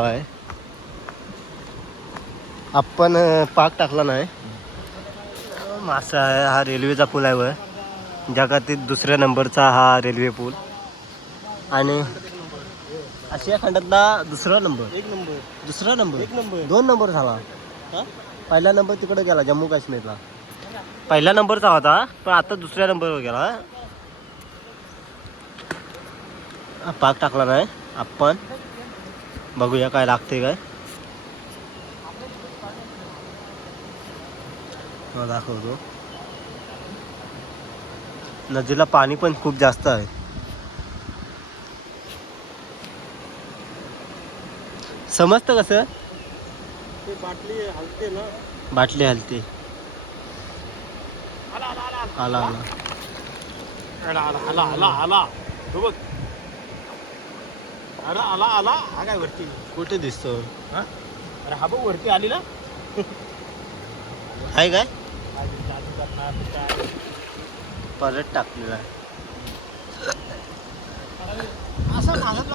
आहे आपण पाक टाकला नाही मासा आहे. हा रेल्वेचा पूल आहे वर जगातील दुसऱ्या नंबरचा हा रेल्वे पूल आणि आशिया खंडातला दुसरा नंबर दुसरा नंबर 2 नंबर झाला. पहिला नंबर तिकडे गेला जम्मू काश्मीरला. पहिला नंबरचा होता पण आता दुसऱ्या नंबरवर गेला. पाक टाकला नाही आपण बघूया काय लागते काय दाखवतो. नदीला पाणी पण खूप जास्त आहे. समजतं कसं बाटली हलते ना. बाटली हलते. आला आला आला आला आला बघ. अरे आला आला हा काय वरती कुठे दिसतो. अरे हा बघ वरती आली ना. आहे काय परत टाकलेला असा